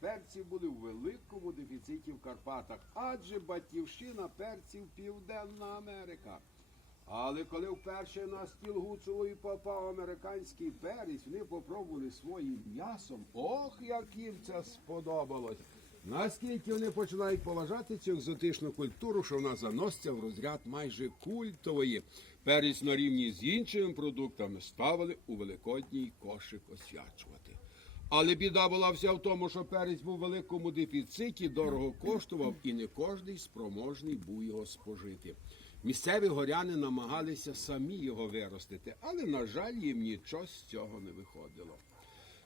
перців були в великому дефіциті в Карпатах, адже батьківщина перців Південна Америка. Але коли вперше на стіл Гуцулові попав американський перець, вони попробували своїм м'ясом. Ох, як їм це сподобалось! Наскільки вони починають поважати цю екзотичну культуру, що вона заноситься в розряд майже культової. Перець на рівні з іншими продуктами ставили у великодній кошик освячувати. Але біда була вся в тому, що перець був у великому дефіциті, дорого коштував, і не кожний спроможний був його спожити. Місцеві горяни намагалися самі його виростити, але, на жаль, їм нічого з цього не виходило.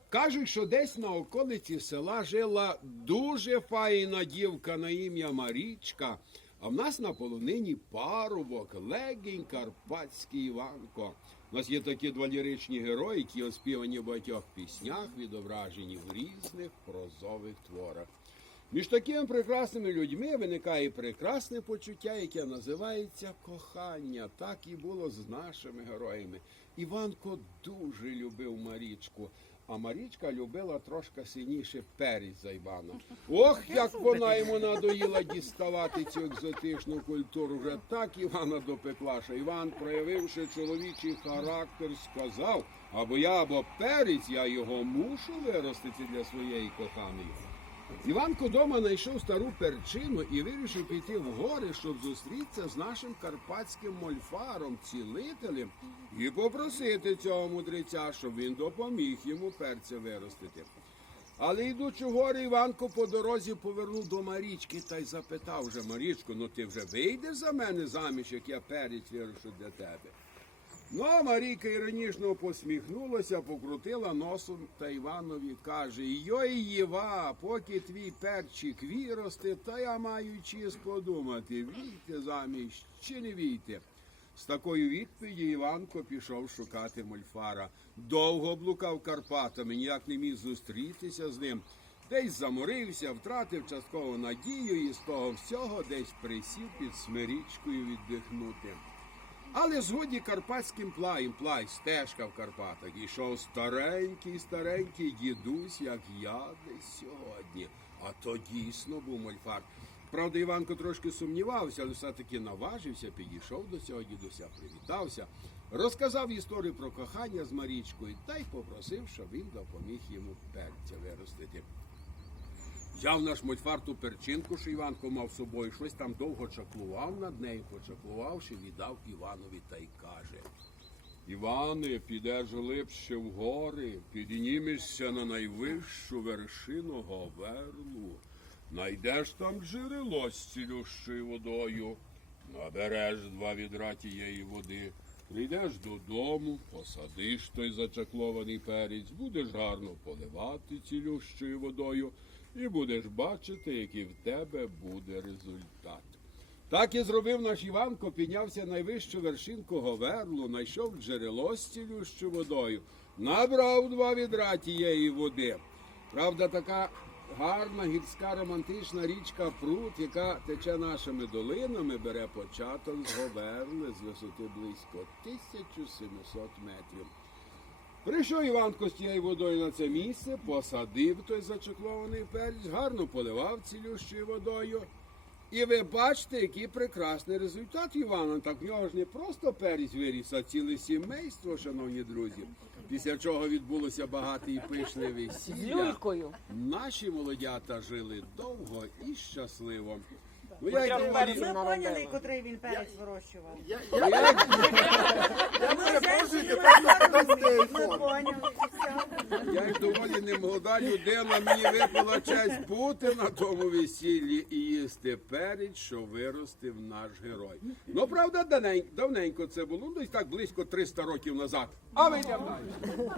Кажуть, що десь на околиці села жила дуже файна дівка на ім'я Марічка, а в нас на полонині парубок, легінь карпатський Іванко. У нас є такі два ліричні герої, які оспівані в багатьох піснях, відображені в різних прозових творах. Між такими прекрасними людьми виникає прекрасне почуття, яке називається кохання. Так і було з нашими героями. Іванко дуже любив Марічку, а Марічка любила трошки синіше перець за Івана. Ох, як вона йому надоїла діставати цю екзотичну культуру. Вже так Івана допекла, що Іван, проявивши чоловічий характер, сказав: або я, або перець, я його мушу виростити для своєї коханої. Іванко дома знайшов стару перчину і вирішив піти в гори, щоб зустрітися з нашим карпатським мольфаром, цілителем, і попросити цього мудреця, щоб він допоміг йому перця виростити. Але йдучи в гори, Іванко по дорозі повернув до Марічки та й запитав вже Марічко, ну ти вже вийдеш за мене заміж, як я перець вирушу для тебе. Ну, а Марійка іронічно посміхнулася, покрутила носом та Іванові каже: Йой, Єва, поки твій перчик виросте, та я маю чись подумати, війте заміж чи не війте. З такою відповіді Іванко пішов шукати мольфара. Довго блукав Карпатами, ніяк не міг зустрітися з ним. Десь заморився, втратив частково надію і з того всього десь присів під смирічкою віддихнути. Але згоді карпатським плаєм, плай, стежка в Карпатах, ішов старенький, старенький дідусь, як я десь сьогодні. А то дійсно був мольфар. Правда, Іванко трошки сумнівався, але все-таки наважився, підійшов до цього дідуся, привітався, розказав історію про кохання з Марічкою та й попросив, щоб він допоміг йому перця виростити. Взяв наш мольфарту перчинку, що Іванко мав з собою, щось там довго чаклував над нею, почаклувавши, віддав Іванові та й каже. Іване, підеш глибше в гори, піднімешся на найвищу вершину Говерлу, найдеш там джерело з цілющою водою, набереш два відра тієї води, прийдеш додому, посадиш той зачаклований перець, будеш гарно поливати цілющою водою і будеш бачити, який в тебе буде результат. Так і зробив наш Іванко, піднявся найвищу вершинку Говерлу, знайшов джерело з цілющою водою, набрав два відра тієї води. Правда, така гарна гірська романтична річка Прут, яка тече нашими долинами, бере початок з Говерли з висоти близько 1700 метрів. Прийшов Іванко з тією водою на це місце, посадив той зачеклований перець, гарно поливав цілющою водою. І ви бачите, який прекрасний результат Івана. Так в нього ж не просто перець виріс, а ціле сімейство, шановні друзі. Після чого відбулося багате і пишне З весілля. люлькою. Наші молодята жили довго і щасливо. Ну, я й Ми поняли, котрий він перець вирощував. Я, я- я, я перепрошую, тепер не подасте Ми поняли. Я ж доволі немолода людина, мені випала честь бути на тому весіллі і їсти перець, що виростив наш герой. Ну, правда, давненько, це було, ну, десь так близько 300 років назад. А ви йдемо далі.